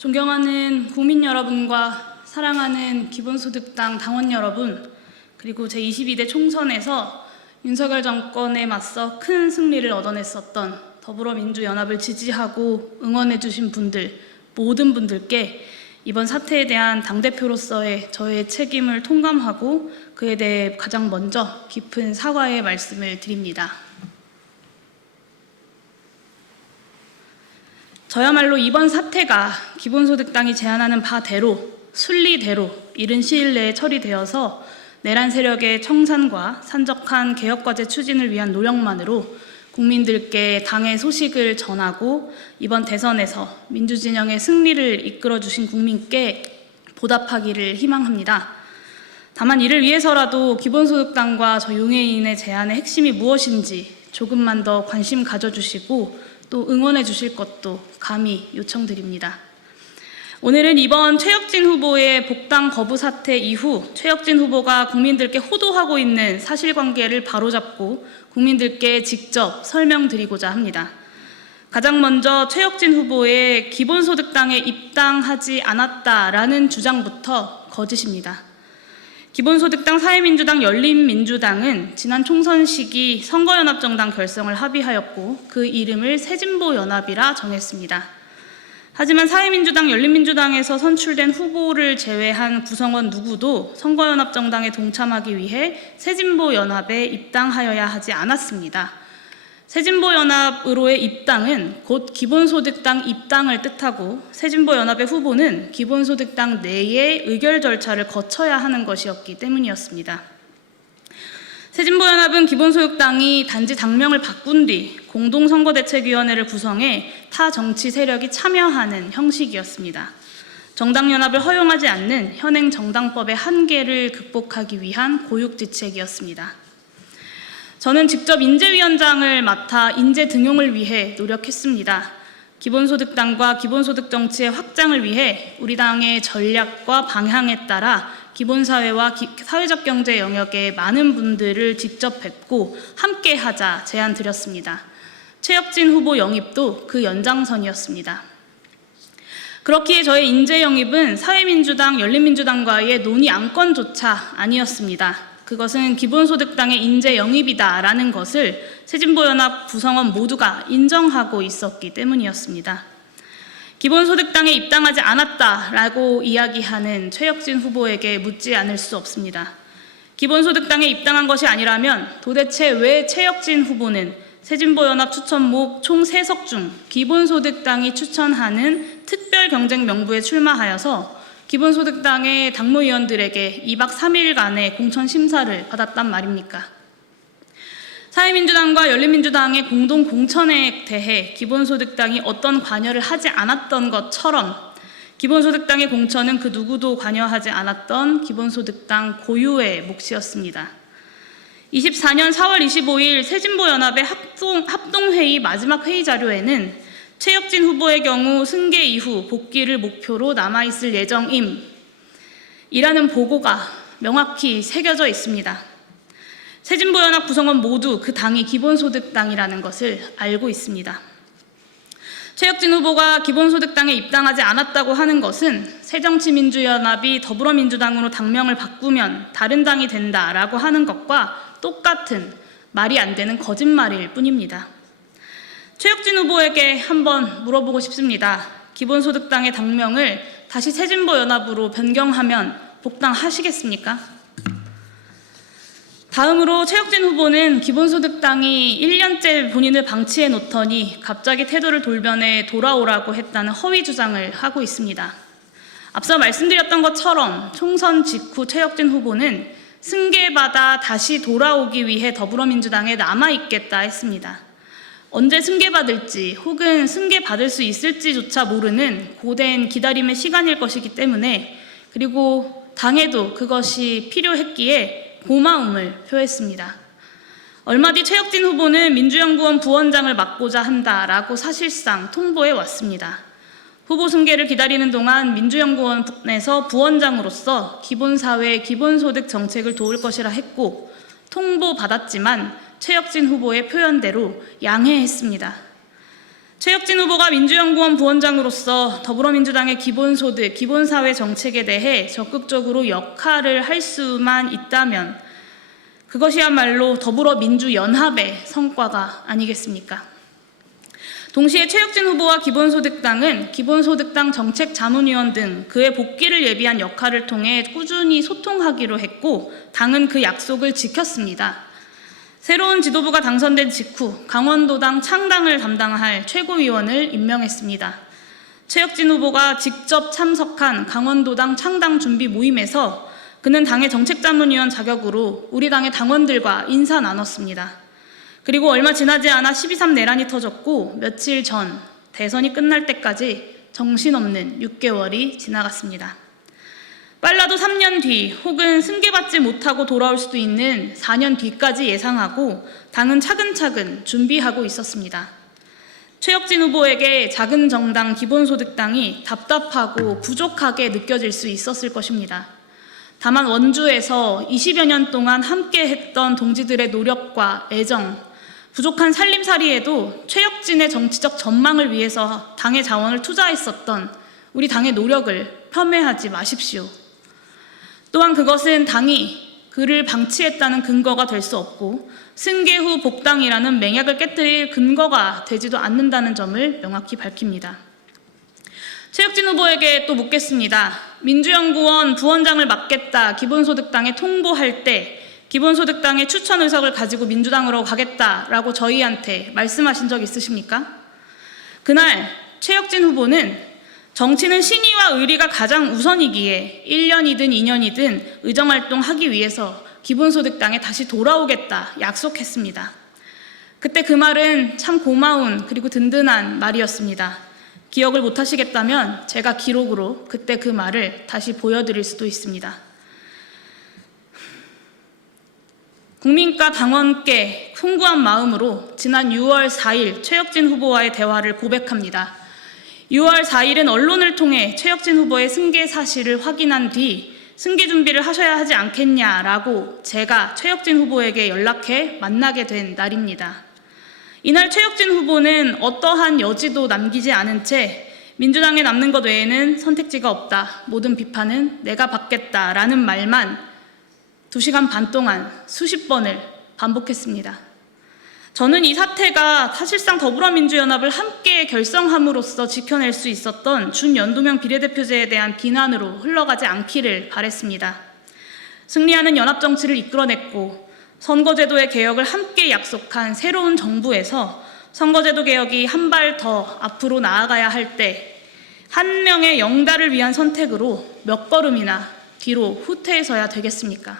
존경하는 국민 여러분과 사랑하는 기본소득당 당원 여러분, 그리고 제22대 총선에서 윤석열 정권에 맞서 큰 승리를 얻어냈었던 더불어민주연합을 지지하고 응원해주신 분들, 모든 분들께 이번 사태에 대한 당대표로서의 저의 책임을 통감하고 그에 대해 가장 먼저 깊은 사과의 말씀을 드립니다. 저야말로 이번 사태가 기본소득당이 제안하는 바대로 순리대로 이른 시일 내에 처리되어서 내란 세력의 청산과 산적한 개혁과제 추진을 위한 노력만으로 국민들께 당의 소식을 전하고 이번 대선에서 민주진영의 승리를 이끌어주신 국민께 보답하기를 희망합니다. 다만 이를 위해서라도 기본소득당과 저 용해인의 제안의 핵심이 무엇인지 조금만 더 관심 가져주시고 또 응원해 주실 것도 감히 요청드립니다. 오늘은 이번 최혁진 후보의 복당 거부 사태 이후 최혁진 후보가 국민들께 호도하고 있는 사실관계를 바로잡고 국민들께 직접 설명드리고자 합니다. 가장 먼저 최혁진 후보의 기본소득당에 입당하지 않았다라는 주장부터 거짓입니다. 기본소득당, 사회민주당, 열린민주당은 지난 총선 시기 선거연합정당 결성을 합의하였고 그 이름을 새진보연합이라 정했습니다. 하지만 사회민주당, 열린민주당에서 선출된 후보를 제외한 구성원 누구도 선거연합정당에 동참하기 위해 새진보연합에 입당하여야 하지 않았습니다. 새진보연합으로의 입당은 곧 기본소득당 입당을 뜻하고 새진보연합의 후보는 기본소득당 내의 의결 절차를 거쳐야 하는 것이었기 때문이었습니다. 새진보연합은 기본소득당이 단지 당명을 바꾼 뒤 공동선거대책위원회를 구성해 타 정치 세력이 참여하는 형식이었습니다. 정당연합을 허용하지 않는 현행 정당법의 한계를 극복하기 위한 고육지책이었습니다. 저는 직접 인재위원장을 맡아 인재 등용을 위해 노력했습니다. 기본소득당과 기본소득 정치의 확장을 위해 우리 당의 전략과 방향에 따라 기본사회와 사회적 경제 영역의 많은 분들을 직접 뵙고 함께하자 제안 드렸습니다. 최혁진 후보 영입도 그 연장선이었습니다. 그렇기에 저의 인재 영입은 사회민주당, 열린민주당과의 논의 안건조차 아니었습니다. 그것은 기본소득당의 인재 영입이다라는 것을 새진보연합 구성원 모두가 인정하고 있었기 때문이었습니다. 기본소득당에 입당하지 않았다라고 이야기하는 최혁진 후보에게 묻지 않을 수 없습니다. 기본소득당에 입당한 것이 아니라면 도대체 왜 최혁진 후보는 새진보연합 추천목 총 3석 중 기본소득당이 추천하는 특별경쟁명부에 출마하여서 기본소득당의 당무위원들에게 2박 3일간의 공천심사를 받았단 말입니까? 사회민주당과 열린민주당의 공동 공천에 대해 기본소득당이 어떤 관여를 하지 않았던 것처럼 기본소득당의 공천은 그 누구도 관여하지 않았던 기본소득당 고유의 몫이었습니다. 24년 4월 25일 새진보연합의 합동회의 마지막 회의 자료에는 최혁진 후보의 경우 승계 이후 복귀를 목표로 남아있을 예정임 이라는 보고가 명확히 새겨져 있습니다. 새진보연합 구성원 모두 그 당이 기본소득당이라는 것을 알고 있습니다. 최혁진 후보가 기본소득당에 입당하지 않았다고 하는 것은 새정치민주연합이 더불어민주당으로 당명을 바꾸면 다른 당이 된다라고 하는 것과 똑같은 말이 안 되는 거짓말일 뿐입니다. 최혁진 후보에게 한번 물어보고 싶습니다. 기본소득당의 당명을 다시 새진보연합으로 변경하면 복당하시겠습니까? 다음으로 최혁진 후보는 기본소득당이 1년째 본인을 방치해 놓더니 갑자기 태도를 돌변해 돌아오라고 했다는 허위 주장을 하고 있습니다. 앞서 말씀드렸던 것처럼 총선 직후 최혁진 후보는 승계받아 다시 돌아오기 위해 더불어민주당에 남아있겠다 했습니다. 언제 승계받을지 혹은 승계받을 수 있을지조차 모르는 고된 기다림의 시간일 것이기 때문에 그리고 당에도 그것이 필요했기에 고마움을 표했습니다. 얼마 뒤 최혁진 후보는 민주연구원 부원장을 맡고자 한다라고 사실상 통보해 왔습니다. 후보 승계를 기다리는 동안 민주연구원에서 부원장으로서 기본사회, 기본소득 정책을 도울 것이라 했고 통보받았지만 최혁진 후보의 표현대로 양해했습니다. 최혁진 후보가 민주연구원 부원장으로서 더불어민주당의 기본소득, 기본사회 정책에 대해 적극적으로 역할을 할 수만 있다면 그것이야말로 더불어민주연합의 성과가 아니겠습니까? 동시에 최혁진 후보와 기본소득당은 기본소득당 정책자문위원 등 그의 복귀를 예비한 역할을 통해 꾸준히 소통하기로 했고 당은 그 약속을 지켰습니다. 새로운 지도부가 당선된 직후 강원도당 창당을 담당할 최고위원을 임명했습니다. 최혁진 후보가 직접 참석한 강원도당 창당 준비 모임에서 그는 당의 정책자문위원 자격으로 우리 당의 당원들과 인사 나눴습니다. 그리고 얼마 지나지 않아 12.3 내란이 터졌고 며칠 전 대선이 끝날 때까지 정신없는 6개월이 지나갔습니다. 빨라도 3년 뒤 혹은 승계받지 못하고 돌아올 수도 있는 4년 뒤까지 예상하고 당은 차근차근 준비하고 있었습니다. 최혁진 후보에게 작은 정당 기본소득당이 답답하고 부족하게 느껴질 수 있었을 것입니다. 다만 원주에서 20여 년 동안 함께 했던 동지들의 노력과 애정, 부족한 살림살이에도 최혁진의 정치적 전망을 위해서 당의 자원을 투자했었던 우리 당의 노력을 폄훼하지 마십시오. 또한 그것은 당이 그를 방치했다는 근거가 될 수 없고 승계 후 복당이라는 맹약을 깨뜨릴 근거가 되지도 않는다는 점을 명확히 밝힙니다. 최혁진 후보에게 또 묻겠습니다. 민주연구원 부원장을 맡겠다 기본소득당에 통보할 때 기본소득당의 추천 의석을 가지고 민주당으로 가겠다라고 저희한테 말씀하신 적 있으십니까? 그날 최혁진 후보는 정치는 신의와 의리가 가장 우선이기에 1년이든 2년이든 의정활동하기 위해서 기본소득당에 다시 돌아오겠다 약속했습니다. 그때 그 말은 참 고마운 그리고 든든한 말이었습니다. 기억을 못하시겠다면 제가 기록으로 그때 그 말을 다시 보여드릴 수도 있습니다. 국민과 당원께 풍부한 마음으로 지난 6월 4일 최혁진 후보와의 대화를 고백합니다. 6월 4일은 언론을 통해 최혁진 후보의 승계 사실을 확인한 뒤 승계 준비를 하셔야 하지 않겠냐라고 제가 최혁진 후보에게 연락해 만나게 된 날입니다. 이날 최혁진 후보는 어떠한 여지도 남기지 않은 채 민주당에 남는 것 외에는 선택지가 없다. 모든 비판은 내가 받겠다라는 말만 2시간 반 동안 수십 번을 반복했습니다. 저는 이 사태가 사실상 더불어민주연합을 함께 결성함으로써 지켜낼 수 있었던 준연동형 비례대표제에 대한 비난으로 흘러가지 않기를 바랬습니다. 승리하는 연합정치를 이끌어냈고 선거제도의 개혁을 함께 약속한 새로운 정부에서 선거제도 개혁이 한 발 더 앞으로 나아가야 할 때 한 명의 영달을 위한 선택으로 몇 걸음이나 뒤로 후퇴해서야 되겠습니까?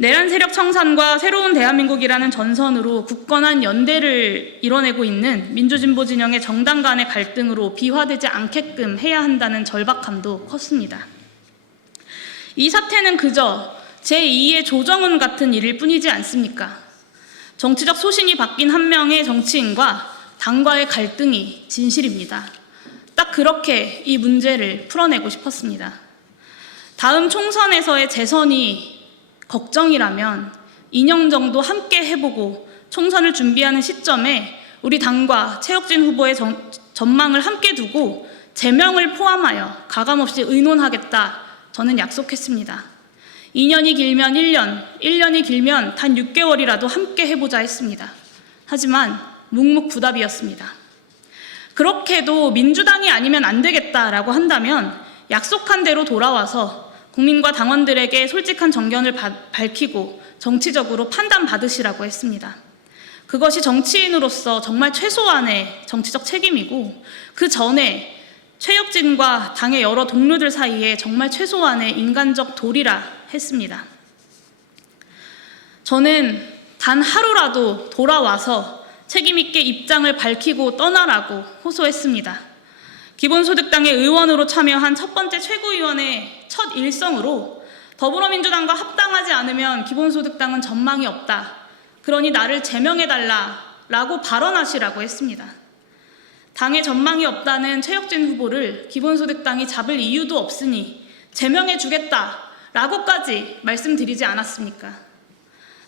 내란 세력 청산과 새로운 대한민국이라는 전선으로 굳건한 연대를 이뤄내고 있는 민주진보 진영의 정당 간의 갈등으로 비화되지 않게끔 해야 한다는 절박함도 컸습니다. 이 사태는 그저 제2의 조정훈 같은 일일 뿐이지 않습니까? 정치적 소신이 바뀐 한 명의 정치인과 당과의 갈등이 진실입니다. 딱 그렇게 이 문제를 풀어내고 싶었습니다. 다음 총선에서의 재선이 걱정이라면 2년 정도 함께 해보고 총선을 준비하는 시점에 우리 당과 최혁진 후보의 전망을 함께 두고 제명을 포함하여 가감없이 의논하겠다 저는 약속했습니다. 2년이 길면 1년, 1년이 길면 단 6개월이라도 함께 해보자 했습니다. 하지만 묵묵부답이었습니다. 그렇게도 민주당이 아니면 안 되겠다라고 한다면 약속한 대로 돌아와서 국민과 당원들에게 솔직한 정견을 밝히고 정치적으로 판단받으시라고 했습니다. 그것이 정치인으로서 정말 최소한의 정치적 책임이고 그 전에 최혁진과 당의 여러 동료들 사이에 정말 최소한의 인간적 도리라 했습니다. 저는 단 하루라도 돌아와서 책임있게 입장을 밝히고 떠나라고 호소했습니다. 기본소득당의 의원으로 참여한 첫 번째 최고위원의 첫 일성으로 더불어민주당과 합당하지 않으면 기본소득당은 전망이 없다. 그러니 나를 제명해달라라고 발언하시라고 했습니다. 당의 전망이 없다는 최혁진 후보를 기본소득당이 잡을 이유도 없으니 제명해주겠다라고까지 말씀드리지 않았습니까?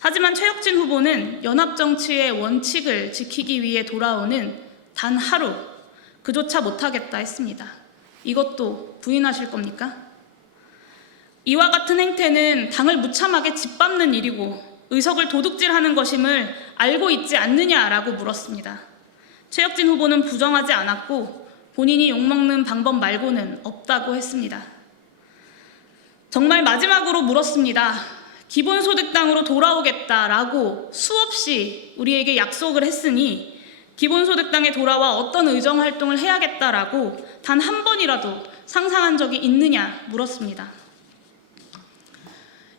하지만 최혁진 후보는 연합정치의 원칙을 지키기 위해 돌아오는 단 하루 그조차 못하겠다 했습니다. 이것도 부인하실 겁니까? 이와 같은 행태는 당을 무참하게 짓밟는 일이고 의석을 도둑질하는 것임을 알고 있지 않느냐라고 물었습니다. 최혁진 후보는 부정하지 않았고 본인이 욕먹는 방법 말고는 없다고 했습니다. 정말 마지막으로 물었습니다. 기본소득당으로 돌아오겠다라고 수없이 우리에게 약속을 했으니 기본소득당에 돌아와 어떤 의정활동을 해야겠다라고 단 한 번이라도 상상한 적이 있느냐 물었습니다.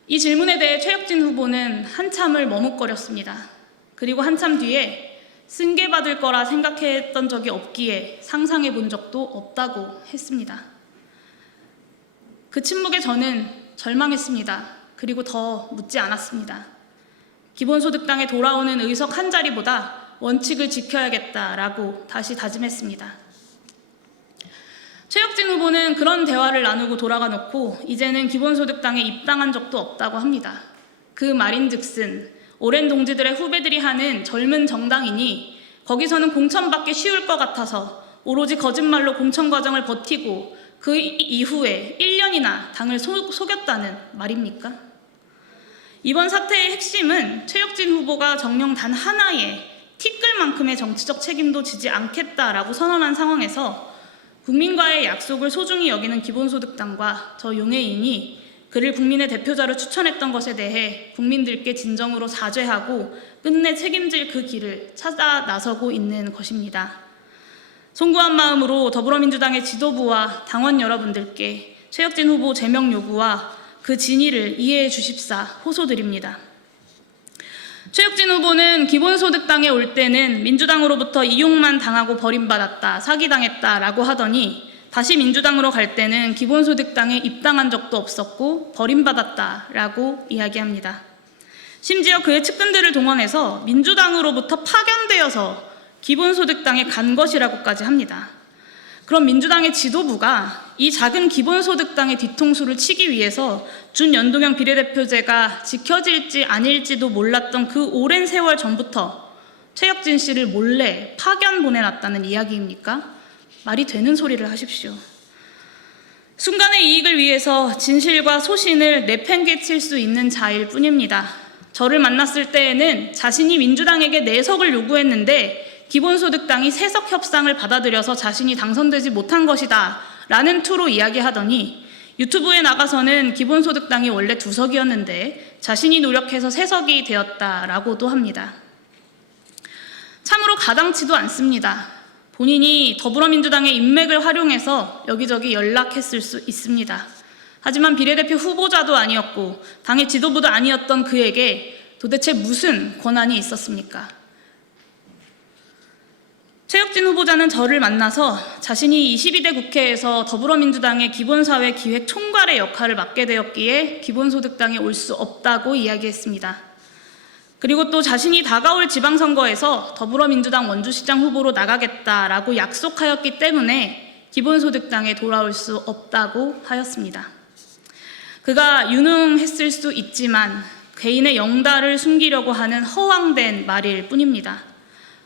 이 질문에 대해 최혁진 후보는 한참을 머뭇거렸습니다. 그리고 한참 뒤에 승계받을 거라 생각했던 적이 없기에 상상해 본 적도 없다고 했습니다. 그 침묵에 저는 절망했습니다. 그리고 더 묻지 않았습니다. 기본소득당에 돌아오는 의석 한 자리보다 원칙을 지켜야겠다라고 다시 다짐했습니다. 최혁진 후보는 그런 대화를 나누고 돌아가 놓고 이제는 기본소득당에 입당한 적도 없다고 합니다. 그 말인즉슨 오랜 동지들의 후배들이 하는 젊은 정당이니 거기서는 공천받기 쉬울 것 같아서 오로지 거짓말로 공천 과정을 버티고 그 이후에 1년이나 당을 속였다는 말입니까? 이번 사태의 핵심은 최혁진 후보가 정녕 단 하나의 티끌만큼의 정치적 책임도 지지 않겠다라고 선언한 상황에서 국민과의 약속을 소중히 여기는 기본소득당과 저 용해인이 그를 국민의 대표자로 추천했던 것에 대해 국민들께 진정으로 사죄하고 끝내 책임질 그 길을 찾아 나서고 있는 것입니다. 송구한 마음으로 더불어민주당의 지도부와 당원 여러분들께 최혁진 후보 제명 요구와 그 진위를 이해해 주십사 호소드립니다. 최혁진 후보는 기본소득당에 올 때는 민주당으로부터 이용만 당하고 버림받았다, 사기당했다라고 하더니 다시 민주당으로 갈 때는 기본소득당에 입당한 적도 없었고 버림받았다라고 이야기합니다. 심지어 그의 측근들을 동원해서 민주당으로부터 파견되어서 기본소득당에 간 것이라고까지 합니다. 그럼 민주당의 지도부가 이 작은 기본소득당의 뒤통수를 치기 위해서 준연동형 비례대표제가 지켜질지 아닐지도 몰랐던 그 오랜 세월 전부터 최혁진 씨를 몰래 파견 보내놨다는 이야기입니까? 말이 되는 소리를 하십시오. 순간의 이익을 위해서 진실과 소신을 내팽개칠 수 있는 자일 뿐입니다. 저를 만났을 때에는 자신이 민주당에게 4석을 요구했는데 기본소득당이 3석 협상을 받아들여서 자신이 당선되지 못한 것이다 라는 투로 이야기하더니 유튜브에 나가서는 기본소득당이 원래 2석이었는데 자신이 노력해서 3석이 되었다라고도 합니다. 참으로 가당치도 않습니다. 본인이 더불어민주당의 인맥을 활용해서 여기저기 연락했을 수 있습니다. 하지만 비례대표 후보자도 아니었고 당의 지도부도 아니었던 그에게 도대체 무슨 권한이 있었습니까? 최혁진 후보자는 저를 만나서 자신이 22대 국회에서 더불어민주당의 기본사회 기획 총괄의 역할을 맡게 되었기에 기본소득당에 올 수 없다고 이야기했습니다. 그리고 또 자신이 다가올 지방선거에서 더불어민주당 원주시장 후보로 나가겠다라고 약속하였기 때문에 기본소득당에 돌아올 수 없다고 하였습니다. 그가 유능했을 수 있지만 개인의 영달을 숨기려고 하는 허황된 말일 뿐입니다.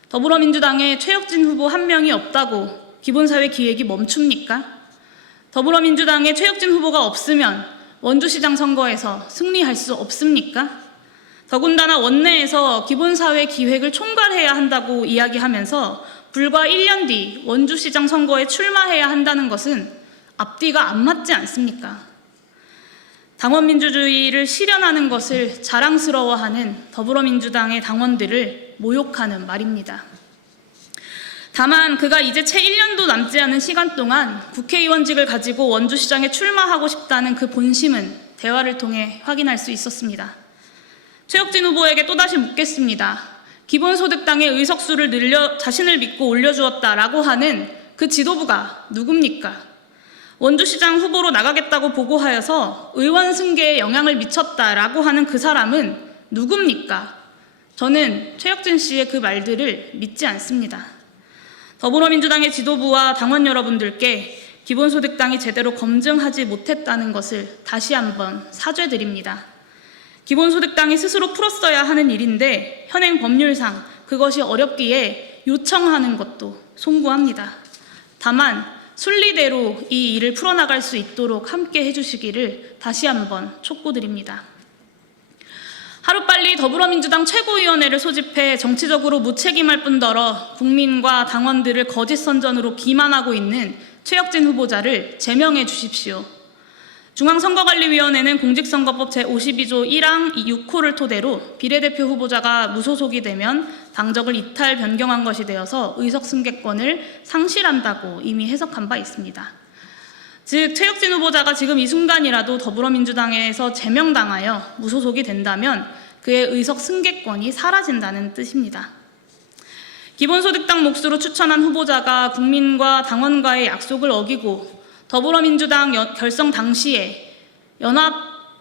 더불어민주당에 최혁진 후보 한 명이 없다고 기본사회 기획이 멈춥니까? 더불어민주당에 최혁진 후보가 없으면 원주시장 선거에서 승리할 수 없습니까? 더군다나 원내에서 기본사회 기획을 총괄해야 한다고 이야기하면서 불과 1년 뒤 원주시장 선거에 출마해야 한다는 것은 앞뒤가 안 맞지 않습니까? 당원민주주의를 실현하는 것을 자랑스러워하는 더불어민주당의 당원들을 모욕하는 말입니다. 다만 그가 이제 채 1년도 남지 않은 시간 동안 국회의원직을 가지고 원주시장에 출마하고 싶다는 그 본심은 대화를 통해 확인할 수 있었습니다. 최혁진 후보에게 또다시 묻겠습니다. 기본소득당의 의석수를 늘려 자신을 믿고 올려주었다라고 하는 그 지도부가 누굽니까? 원주시장 후보로 나가겠다고 보고하여서 의원 승계에 영향을 미쳤다라고 하는 그 사람은 누굽니까? 저는 최혁진 씨의 그 말들을 믿지 않습니다. 더불어민주당의 지도부와 당원 여러분들께 기본소득당이 제대로 검증하지 못했다는 것을 다시 한번 사죄드립니다. 기본소득당이 스스로 풀었어야 하는 일인데 현행 법률상 그것이 어렵기에 요청하는 것도 송구합니다. 다만 순리대로 이 일을 풀어나갈 수 있도록 함께 해주시기를 다시 한번 촉구드립니다. 하루빨리 더불어민주당 최고위원회를 소집해 정치적으로 무책임할 뿐더러 국민과 당원들을 거짓 선전으로 기만하고 있는 최혁진 후보자를 제명해 주십시오. 중앙선거관리위원회는 공직선거법 제52조 1항 6호를 토대로 비례대표 후보자가 무소속이 되면 당적을 이탈 변경한 것이 되어서 의석 승계권을 상실한다고 이미 해석한 바 있습니다. 즉 최혁진 후보자가 지금 이 순간이라도 더불어민주당에서 제명당하여 무소속이 된다면 그의 의석 승계권이 사라진다는 뜻입니다. 기본소득당 몫으로 추천한 후보자가 국민과 당원과의 약속을 어기고 더불어민주당 결성 당시에 연합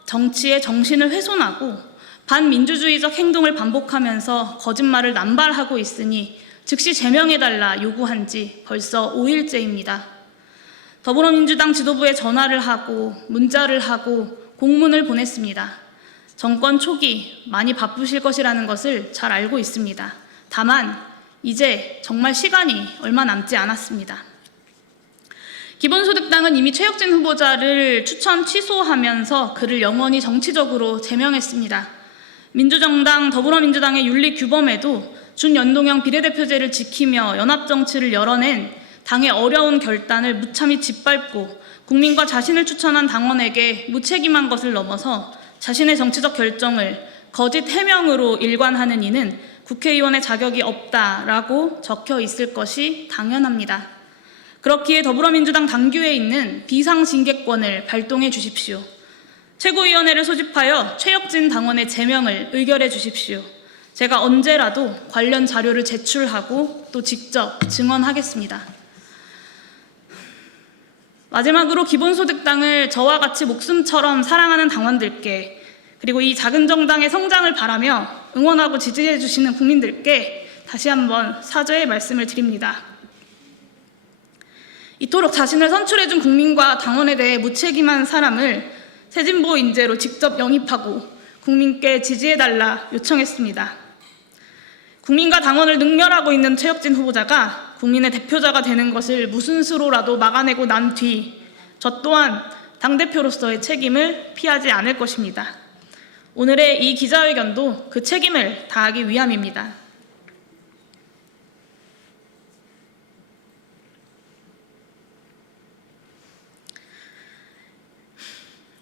정치의 정신을 훼손하고 반민주주의적 행동을 반복하면서 거짓말을 남발하고 있으니 즉시 제명해달라 요구한 지 벌써 5일째입니다. 더불어민주당 지도부에 전화를 하고 문자를 하고 공문을 보냈습니다. 정권 초기 많이 바쁘실 것이라는 것을 잘 알고 있습니다. 다만 이제 정말 시간이 얼마 남지 않았습니다. 기본소득당은 이미 최혁진 후보자를 추천 취소하면서 그를 영원히 정치적으로 제명했습니다. 민주정당 더불어민주당의 윤리규범에도 준연동형 비례대표제를 지키며 연합정치를 열어낸 당의 어려운 결단을 무참히 짓밟고 국민과 자신을 추천한 당원에게 무책임한 것을 넘어서 자신의 정치적 결정을 거짓 해명으로 일관하는 이는 국회의원의 자격이 없다라고 적혀 있을 것이 당연합니다. 그렇기에 더불어민주당 당규에 있는 비상징계권을 발동해 주십시오. 최고위원회를 소집하여 최혁진 당원의 제명을 의결해 주십시오. 제가 언제라도 관련 자료를 제출하고 또 직접 증언하겠습니다. 마지막으로 기본소득당을 저와 같이 목숨처럼 사랑하는 당원들께 그리고 이 작은 정당의 성장을 바라며 응원하고 지지해 주시는 국민들께 다시 한번 사죄의 말씀을 드립니다. 이토록 자신을 선출해준 국민과 당원에 대해 무책임한 사람을 새진보 인재로 직접 영입하고 국민께 지지해달라 요청했습니다. 국민과 당원을 능멸하고 있는 최혁진 후보자가 국민의 대표자가 되는 것을 무슨 수로라도 막아내고 난 뒤 저 또한 당대표로서의 책임을 피하지 않을 것입니다. 오늘의 이 기자회견도 그 책임을 다하기 위함입니다.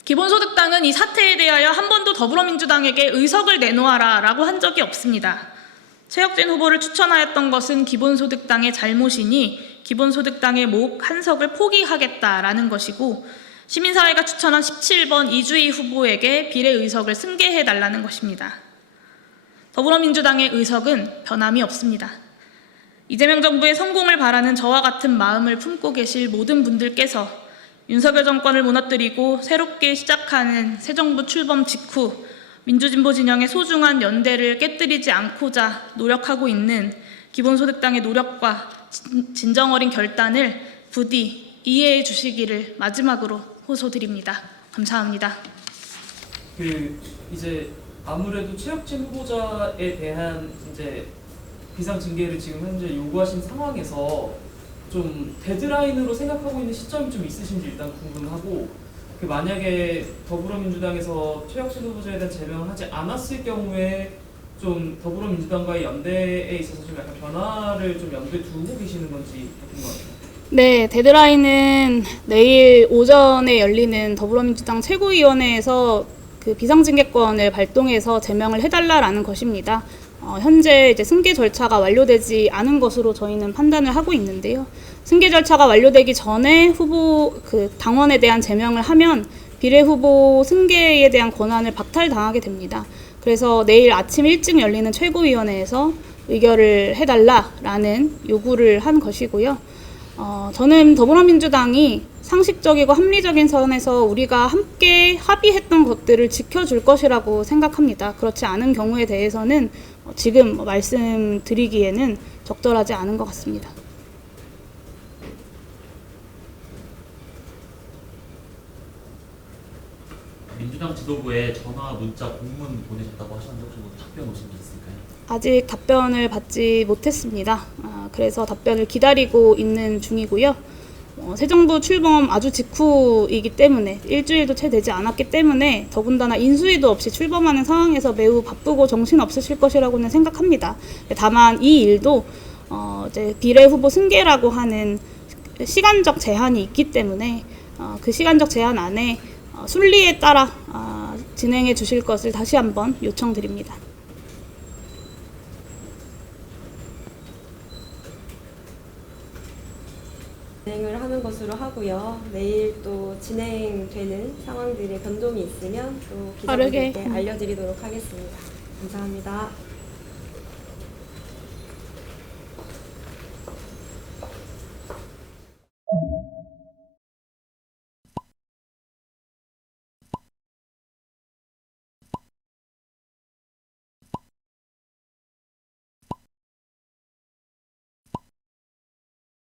기본소득당은 이 사태에 대하여 한 번도 더불어민주당에게 의석을 내놓아라 라고 한 적이 없습니다. 최혁진 후보를 추천하였던 것은 기본소득당의 잘못이니 기본소득당의 목 한석을 포기하겠다라는 것이고 시민사회가 추천한 17번 이주희 후보에게 비례의석을 승계해달라는 것입니다. 더불어민주당의 의석은 변함이 없습니다. 이재명 정부의 성공을 바라는 저와 같은 마음을 품고 계실 모든 분들께서 윤석열 정권을 무너뜨리고 새롭게 시작하는 새 정부 출범 직후 민주진보 진영의 소중한 연대를 깨뜨리지 않고자 노력하고 있는 기본소득당의 노력과 진정어린 결단을 부디 이해해 주시기를 마지막으로 호소드립니다. 감사합니다. 이제 아무래도 최혁진 후보자에 대한 이제 비상징계를 지금 현재 요구하신 상황에서 좀 데드라인으로 생각하고 있는 시점이 좀 있으신지 일단 궁금하고 만약에 더불어민주당에서 최혁진 후보자에 대한 제명을 하지 않았을 경우에 좀 더불어민주당과의 연대에 있어서 좀 약간 변화를 좀 염두에 두고 계시는 건지 궁금합니다. 네, 데드라인은 내일 오전에 열리는 더불어민주당 최고위원회에서 그 비상징계권을 발동해서 제명을 해달라라는 것입니다. 현재 이제 승계 절차가 완료되지 않은 것으로 저희는 판단을 하고 있는데요. 승계 절차가 완료되기 전에 후보 당원에 대한 제명을 하면 비례 후보 승계에 대한 권한을 박탈당하게 됩니다. 그래서 내일 아침 일찍 열리는 최고위원회에서 의결을 해달라라는 요구를 한 것이고요. 저는 더불어민주당이 상식적이고 합리적인 선에서 우리가 함께 합의했던 것들을 지켜줄 것이라고 생각합니다. 그렇지 않은 경우에 대해서는 지금 말씀드리기에는 적절하지 않은 것 같습니다. 민주당 지도부에 전화, 문자, 공문 보내셨다고 하셨는데 혹시 뭐 답변 오신 게 있을까요? 아직 답변을 받지 못했습니다. 그래서 답변을 기다리고 있는 중이고요. 새 정부 출범 아주 직후이기 때문에 일주일도 채 되지 않았기 때문에 더군다나 인수위도 없이 출범하는 상황에서 매우 바쁘고 정신없으실 것이라고는 생각합니다. 다만 이 일도 이제 비례 후보 승계라고 하는 시간적 제한이 있기 때문에 그 시간적 제한 안에 순리에 따라 진행해 주실 것을 다시 한번 요청드립니다. 진행을 하는 것으로 하고요. 내일 또 진행되는 상황들의 변동이 있으면 또 빠르게. 기자분들께 알려드리도록 하겠습니다. 감사합니다.